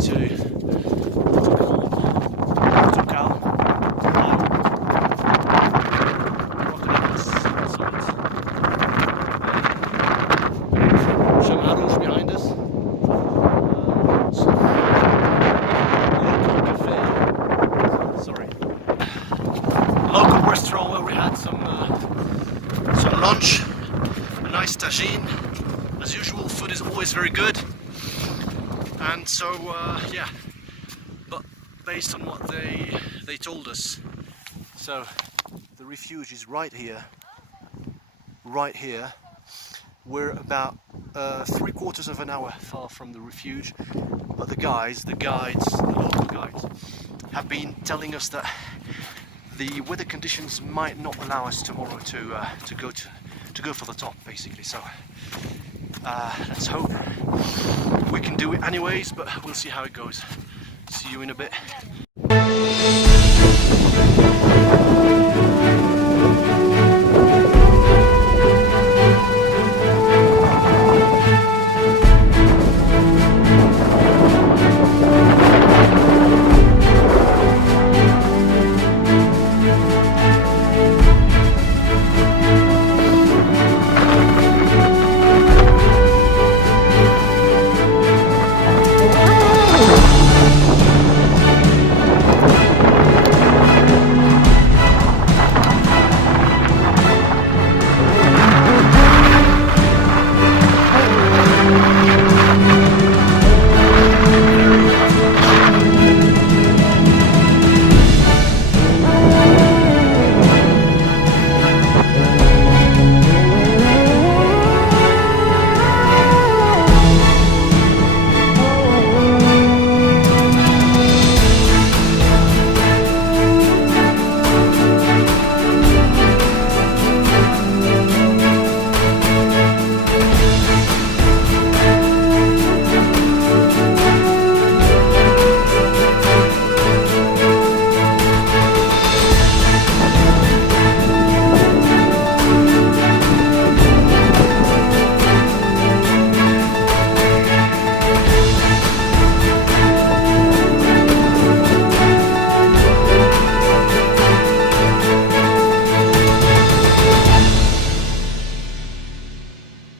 try to Tubkal. Behind us. Local cafe. Sorry. Local restaurant where we had some lunch. A nice tagine. As usual, food is always very good. And so, yeah. But based on what they told us, so the refuge is right here. Right here. We're about 3/4 of an hour far from the refuge, but the local guides, have been telling us that the weather conditions might not allow us tomorrow to go for the top, basically. So let's hope we can do it anyways, but we'll see how it goes. See you in a bit.